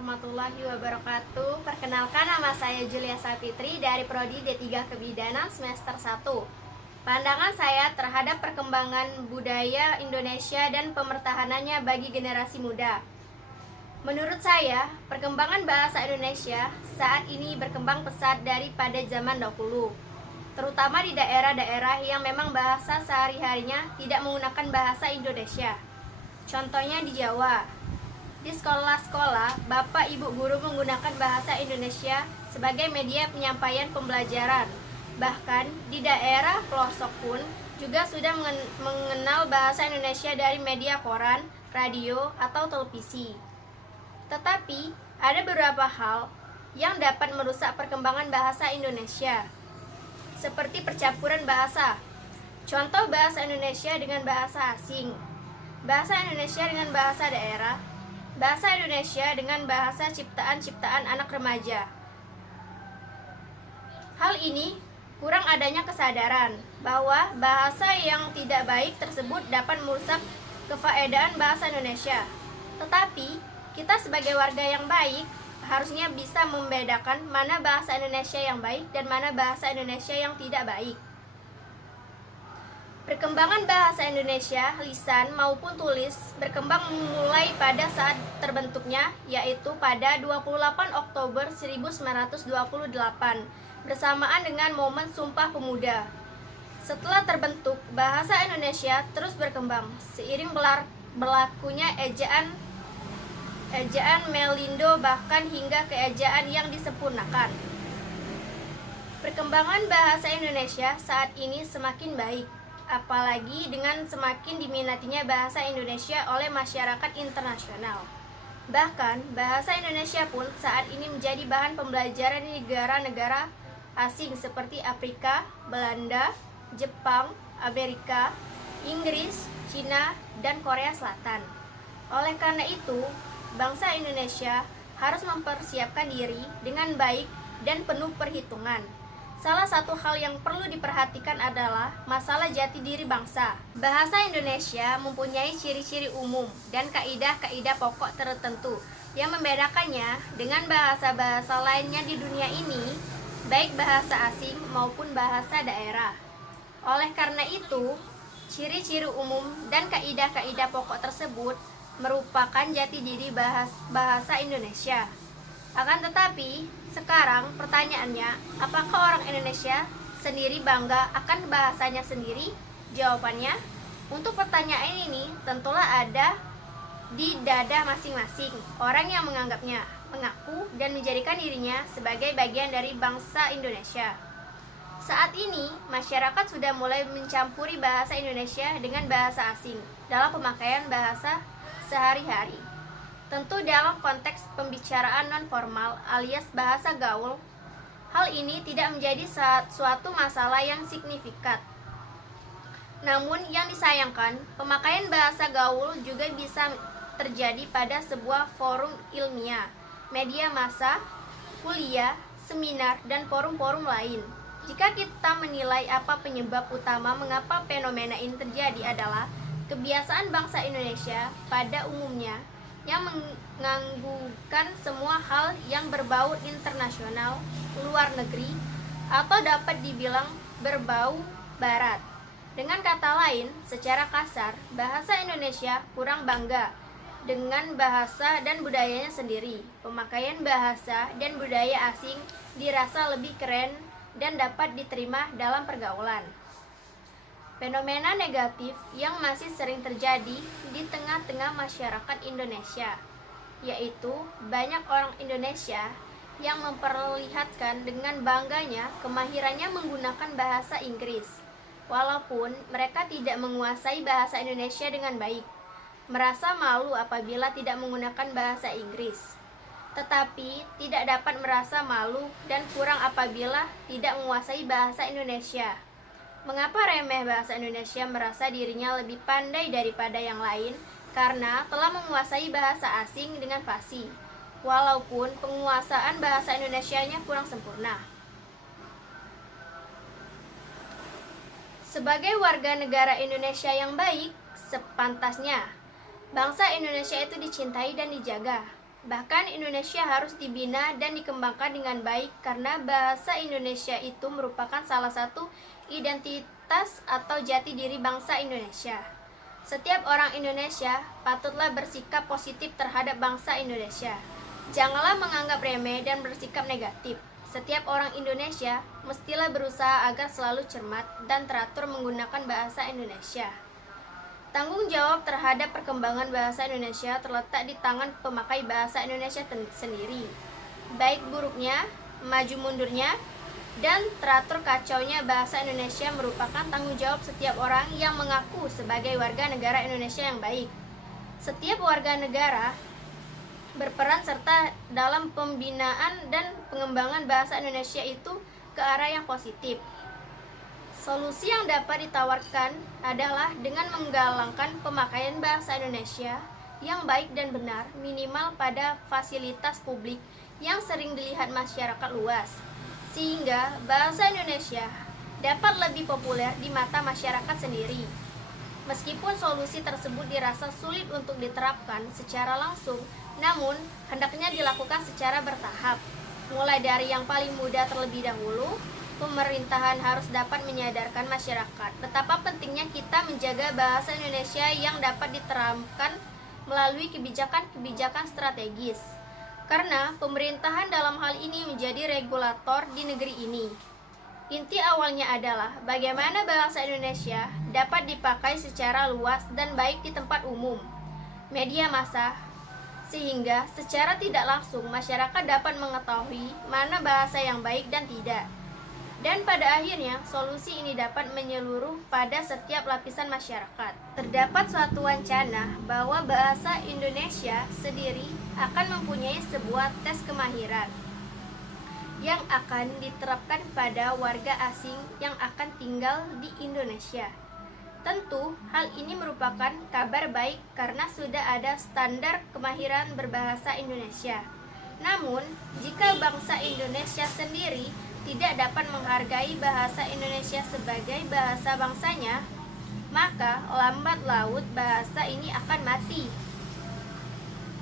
warahmatullahi wabarakatuh. Perkenalkan, nama saya Julia Sapitri dari Prodi D3 Kebidanan semester 1. Pandangan saya terhadap perkembangan budaya Indonesia dan pemertahanannya bagi generasi muda. Menurut saya, perkembangan bahasa Indonesia saat ini berkembang pesat daripada zaman dahulu, terutama di daerah-daerah yang memang bahasa sehari-harinya tidak menggunakan bahasa Indonesia. Contohnya di Jawa. Di sekolah-sekolah, Bapak Ibu guru menggunakan bahasa Indonesia sebagai media penyampaian pembelajaran. Bahkan di daerah pelosok pun juga sudah mengenal bahasa Indonesia dari media koran, radio, atau televisi. Tetapi, ada beberapa hal yang dapat merusak perkembangan bahasa Indonesia, seperti percampuran bahasa. Contoh bahasa Indonesia dengan bahasa asing, bahasa Indonesia dengan bahasa daerah, bahasa Indonesia dengan bahasa ciptaan-ciptaan anak remaja. Hal ini kurang adanya kesadaran bahwa bahasa yang tidak baik tersebut dapat merusak kefaedaan bahasa Indonesia. Tetapi, kita sebagai warga yang baik harusnya bisa membedakan mana bahasa Indonesia yang baik dan mana bahasa Indonesia yang tidak baik. Perkembangan bahasa Indonesia, lisan maupun tulis, berkembang mulai pada saat terbentuknya, yaitu pada 28 Oktober 1928, bersamaan dengan momen Sumpah Pemuda. Setelah terbentuk, bahasa Indonesia terus berkembang, seiring berlakunya ejaan Melindo bahkan hingga ke ejaan yang disempurnakan. Perkembangan bahasa Indonesia saat ini semakin baik, apalagi dengan semakin diminatinya bahasa Indonesia oleh masyarakat internasional. Bahkan, bahasa Indonesia pun saat ini menjadi bahan pembelajaran di negara-negara asing seperti Afrika, Belanda, Jepang, Amerika, Inggris, Cina, dan Korea Selatan. Oleh karena itu, bangsa Indonesia harus mempersiapkan diri dengan baik dan penuh perhitungan. Salah satu hal yang perlu diperhatikan adalah masalah jati diri bangsa. Bahasa Indonesia mempunyai ciri-ciri umum dan kaidah-kaidah pokok tertentu yang membedakannya dengan bahasa-bahasa lainnya di dunia ini, baik bahasa asing maupun bahasa daerah. Oleh karena itu, ciri-ciri umum dan kaidah-kaidah pokok tersebut merupakan jati diri bahasa Indonesia. Akan tetapi, sekarang pertanyaannya, apakah orang Indonesia sendiri bangga akan bahasanya sendiri? Jawabannya, untuk pertanyaan ini tentulah ada di dada masing-masing orang yang menganggapnya, mengaku, dan menjadikan dirinya sebagai bagian dari bangsa Indonesia. Saat ini, masyarakat sudah mulai mencampuri bahasa Indonesia dengan bahasa asing dalam pemakaian bahasa sehari-hari. Tentu dalam konteks pembicaraan non-formal alias bahasa gaul, hal ini tidak menjadi suatu masalah yang signifikan. Namun yang disayangkan, pemakaian bahasa gaul juga bisa terjadi pada sebuah forum ilmiah, media massa, kuliah, seminar, dan forum-forum lain. Jika kita menilai apa penyebab utama mengapa fenomena ini terjadi adalah kebiasaan bangsa Indonesia pada umumnya yang mengganggukan semua hal yang berbau internasional, luar negeri, atau dapat dibilang berbau barat. Dengan kata lain, secara kasar, bahasa Indonesia kurang bangga dengan bahasa dan budayanya sendiri. Pemakaian bahasa dan budaya asing dirasa lebih keren dan dapat diterima dalam pergaulan. Fenomena negatif yang masih sering terjadi di tengah-tengah masyarakat Indonesia, yaitu banyak orang Indonesia yang memperlihatkan dengan bangganya kemahirannya menggunakan bahasa Inggris, walaupun mereka tidak menguasai bahasa Indonesia dengan baik, merasa malu apabila tidak menggunakan bahasa Inggris, tetapi tidak dapat merasa malu dan kurang apabila tidak menguasai bahasa Indonesia. Mengapa remeh bahasa Indonesia merasa dirinya lebih pandai daripada yang lain? Karena telah menguasai bahasa asing dengan fasih, walaupun penguasaan bahasa Indonesianya kurang sempurna. Sebagai warga negara Indonesia yang baik, sepantasnya bangsa Indonesia itu dicintai dan dijaga. Bahkan Indonesia harus dibina dan dikembangkan dengan baik karena bahasa Indonesia itu merupakan salah satu identitas atau jati diri bangsa Indonesia. Setiap orang Indonesia patutlah bersikap positif terhadap bangsa Indonesia. Janganlah menganggap remeh dan bersikap negatif. Setiap orang Indonesia mestilah berusaha agar selalu cermat dan teratur menggunakan bahasa Indonesia. Tanggung jawab terhadap perkembangan bahasa Indonesia terletak di tangan pemakai bahasa Indonesia sendiri. Baik buruknya, maju mundurnya, dan teratur kacaunya bahasa Indonesia merupakan tanggung jawab setiap orang yang mengaku sebagai warga negara Indonesia yang baik. Setiap warga negara berperan serta dalam pembinaan dan pengembangan bahasa Indonesia itu ke arah yang positif. Solusi yang dapat ditawarkan adalah dengan menggalangkan pemakaian bahasa Indonesia yang baik dan benar minimal pada fasilitas publik yang sering dilihat masyarakat luas, sehingga bahasa Indonesia dapat lebih populer di mata masyarakat sendiri. Meskipun solusi tersebut dirasa sulit untuk diterapkan secara langsung, namun hendaknya dilakukan secara bertahap. Mulai dari yang paling mudah terlebih dahulu, pemerintahan harus dapat menyadarkan masyarakat betapa pentingnya kita menjaga bahasa Indonesia yang dapat diterapkan melalui kebijakan-kebijakan strategis. Karena pemerintahan dalam hal ini menjadi regulator di negeri ini. Inti awalnya adalah bagaimana bahasa Indonesia dapat dipakai secara luas dan baik di tempat umum, media massa, sehingga secara tidak langsung masyarakat dapat mengetahui mana bahasa yang baik dan tidak. Dan pada akhirnya, solusi ini dapat menyeluruh pada setiap lapisan masyarakat. Terdapat suatu wacana bahwa bahasa Indonesia sendiri akan mempunyai sebuah tes kemahiran yang akan diterapkan pada warga asing yang akan tinggal di Indonesia. Tentu, hal ini merupakan kabar baik karena sudah ada standar kemahiran berbahasa Indonesia. Namun, jika bangsa Indonesia sendiri tidak dapat menghargai bahasa Indonesia sebagai bahasa bangsanya, maka lambat laut bahasa ini akan mati.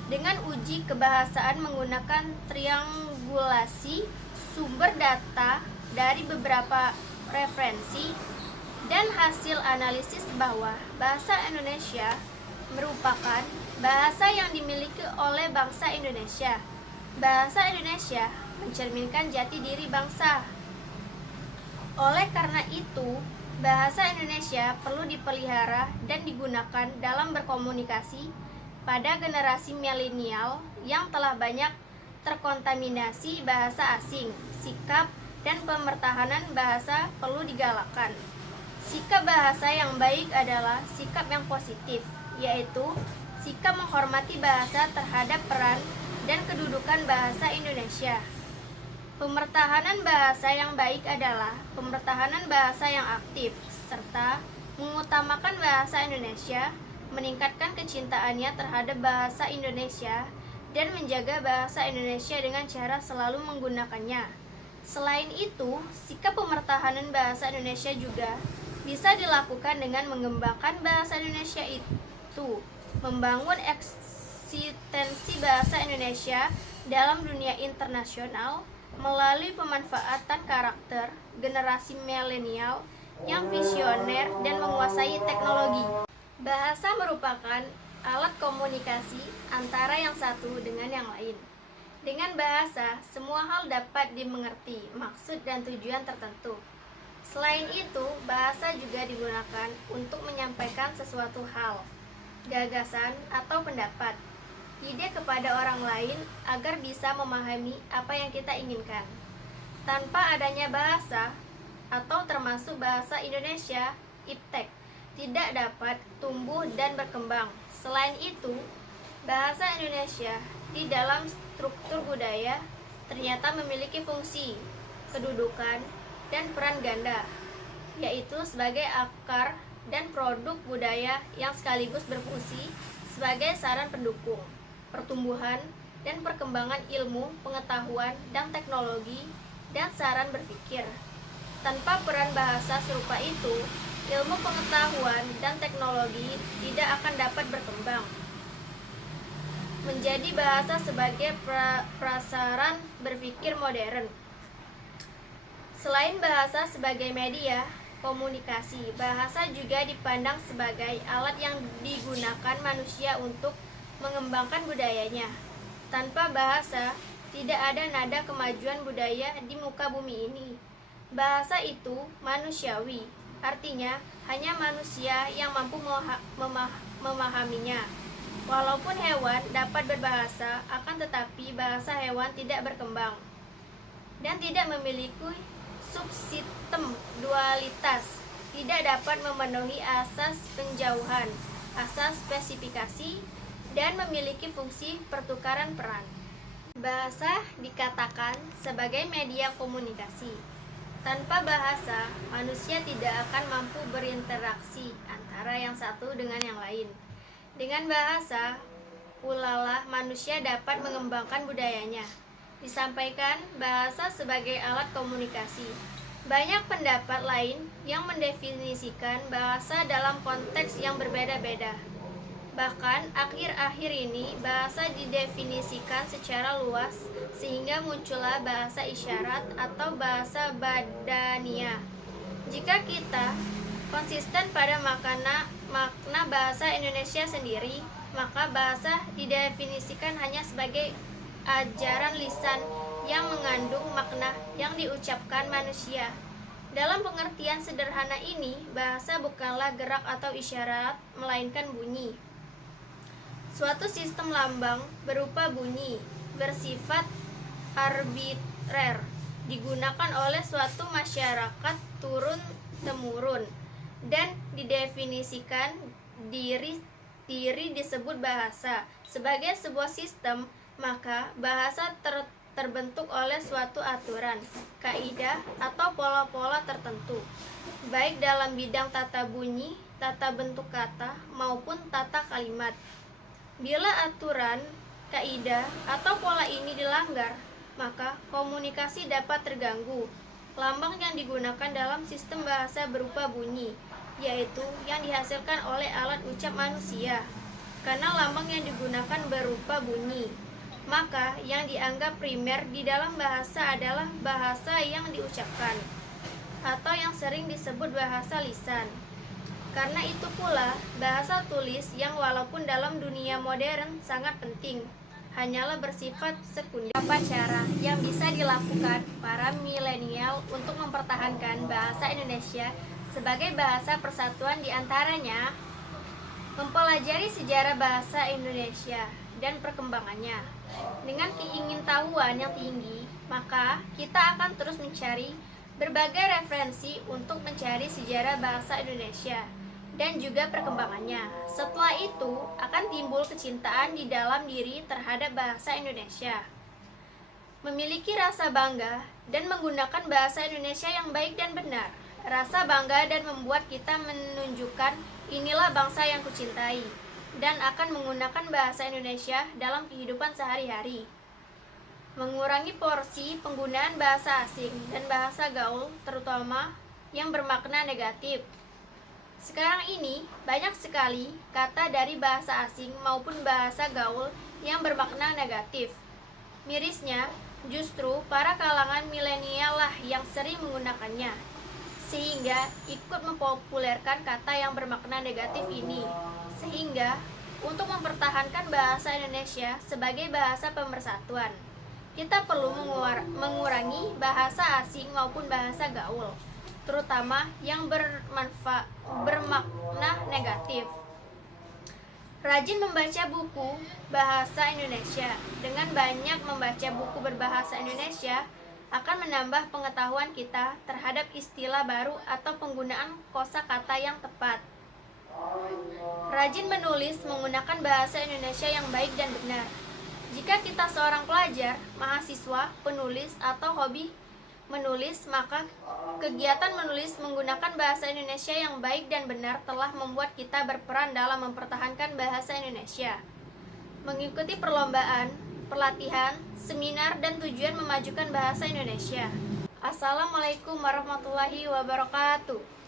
Dengan uji kebahasaan menggunakan triangulasi sumber data dari beberapa referensi dan hasil analisis bahwa bahasa Indonesia merupakan bahasa yang dimiliki oleh bangsa Indonesia. Bahasa Indonesia mencerminkan jati diri bangsa. Oleh karena itu, bahasa Indonesia perlu dipelihara dan digunakan dalam berkomunikasi pada generasi milenial yang telah banyak terkontaminasi bahasa asing. Sikap dan pemertahanan bahasa perlu digalakkan. Sikap bahasa yang baik adalah sikap yang positif, yaitu sikap menghormati bahasa terhadap peran dan kedudukan bahasa Indonesia. Pemertahanan bahasa yang baik adalah pemertahanan bahasa yang aktif, serta mengutamakan bahasa Indonesia, meningkatkan kecintaannya terhadap bahasa Indonesia, dan menjaga bahasa Indonesia dengan cara selalu menggunakannya. Selain itu, sikap pemertahanan bahasa Indonesia juga bisa dilakukan dengan mengembangkan bahasa Indonesia itu, membangun eksistensi bahasa Indonesia dalam dunia internasional melalui pemanfaatan karakter generasi milenial yang visioner dan menguasai teknologi. Bahasa merupakan alat komunikasi antara yang satu dengan yang lain. Dengan bahasa, semua hal dapat dimengerti, maksud dan tujuan tertentu. Selain itu, bahasa juga digunakan untuk menyampaikan sesuatu hal, gagasan, atau pendapat, ide kepada orang lain agar bisa memahami apa yang kita inginkan. Tanpa adanya bahasa, atau termasuk bahasa Indonesia, iptek, tidak dapat tumbuh dan berkembang. Selain itu, bahasa Indonesia di dalam struktur budaya ternyata memiliki fungsi, kedudukan, dan peran ganda, yaitu sebagai akar dan produk budaya yang sekaligus berfungsi sebagai saran pendukung pertumbuhan dan perkembangan ilmu, pengetahuan, dan teknologi, dan saran berpikir. Tanpa peran bahasa serupa itu, ilmu pengetahuan dan teknologi tidak akan dapat berkembang. menjadi bahasa sebagai prasaran berpikir modern. Selain bahasa sebagai media komunikasi, bahasa juga dipandang sebagai alat yang digunakan manusia untuk mengembangkan budayanya. Tanpa bahasa, tidak ada nada kemajuan budaya di muka bumi ini. Bahasa itu manusiawi, artinya hanya manusia yang mampu memahaminya. Walaupun hewan dapat berbahasa, akan tetapi bahasa hewan tidak berkembang dan tidak memiliki subsistem dualitas, tidak dapat memenuhi asas penjauhan, asas spesifikasi, dan memiliki fungsi pertukaran peran. Bahasa dikatakan sebagai media komunikasi. Tanpa bahasa, manusia tidak akan mampu berinteraksi antara yang satu dengan yang lain. Dengan bahasa, pulalah manusia dapat mengembangkan budayanya. Disampaikan bahasa sebagai alat komunikasi. Banyak pendapat lain yang mendefinisikan bahasa dalam konteks yang berbeda-beda. Bahkan akhir-akhir ini bahasa didefinisikan secara luas sehingga muncullah bahasa isyarat atau bahasa badania. Jika kita konsisten pada makna bahasa Indonesia sendiri, maka bahasa didefinisikan hanya sebagai ajaran lisan yang mengandung makna yang diucapkan manusia. Dalam pengertian sederhana ini, bahasa bukanlah gerak atau isyarat, melainkan bunyi. Suatu sistem lambang berupa bunyi bersifat arbitrer digunakan oleh suatu masyarakat turun-temurun dan didefinisikan diri disebut bahasa. Sebagai sebuah sistem, maka bahasa terbentuk oleh suatu aturan, kaidah, atau pola-pola tertentu, baik dalam bidang tata bunyi, tata bentuk kata, maupun tata kalimat. Bila aturan, kaidah, atau pola ini dilanggar, maka komunikasi dapat terganggu. Lambang yang digunakan dalam sistem bahasa berupa bunyi, yaitu yang dihasilkan oleh alat ucap manusia. Karena lambang yang digunakan berupa bunyi, maka yang dianggap primer di dalam bahasa adalah bahasa yang diucapkan, atau yang sering disebut bahasa lisan. Karena itu pula, bahasa tulis yang walaupun dalam dunia modern sangat penting, hanyalah bersifat sekunder. Apa cara yang bisa dilakukan para milenial untuk mempertahankan bahasa Indonesia sebagai bahasa persatuan, diantaranya mempelajari sejarah bahasa Indonesia dan perkembangannya. Dengan keingintahuan yang tinggi, maka kita akan terus mencari berbagai referensi untuk mencari sejarah bahasa Indonesia dan juga perkembangannya. Setelah itu, akan timbul kecintaan di dalam diri terhadap bahasa Indonesia. Memiliki rasa bangga dan menggunakan bahasa Indonesia yang baik dan benar. Rasa bangga dan membuat kita menunjukkan inilah bangsa yang kucintai, dan akan menggunakan bahasa Indonesia dalam kehidupan sehari-hari. Mengurangi porsi penggunaan bahasa asing dan bahasa gaul, terutama yang bermakna negatif. Sekarang ini, banyak sekali kata dari bahasa asing maupun bahasa gaul yang bermakna negatif. Mirisnya, justru para kalangan milenial lah yang sering menggunakannya, sehingga ikut mempopulerkan kata yang bermakna negatif ini. Sehingga, untuk mempertahankan bahasa Indonesia sebagai bahasa pemersatuan, kita perlu mengurangi bahasa asing maupun bahasa gaul, terutama yang bermakna negatif. Rajin membaca buku bahasa Indonesia. Dengan banyak membaca buku berbahasa Indonesia, akan menambah pengetahuan kita terhadap istilah baru atau penggunaan kosakata yang tepat. Rajin menulis menggunakan bahasa Indonesia yang baik dan benar. Jika kita seorang pelajar, mahasiswa, penulis, atau hobi menulis, maka kegiatan menulis menggunakan bahasa Indonesia yang baik dan benar telah membuat kita berperan dalam mempertahankan bahasa Indonesia. Mengikuti perlombaan, pelatihan, seminar, dan tujuan memajukan bahasa Indonesia. Assalamualaikum warahmatullahi wabarakatuh.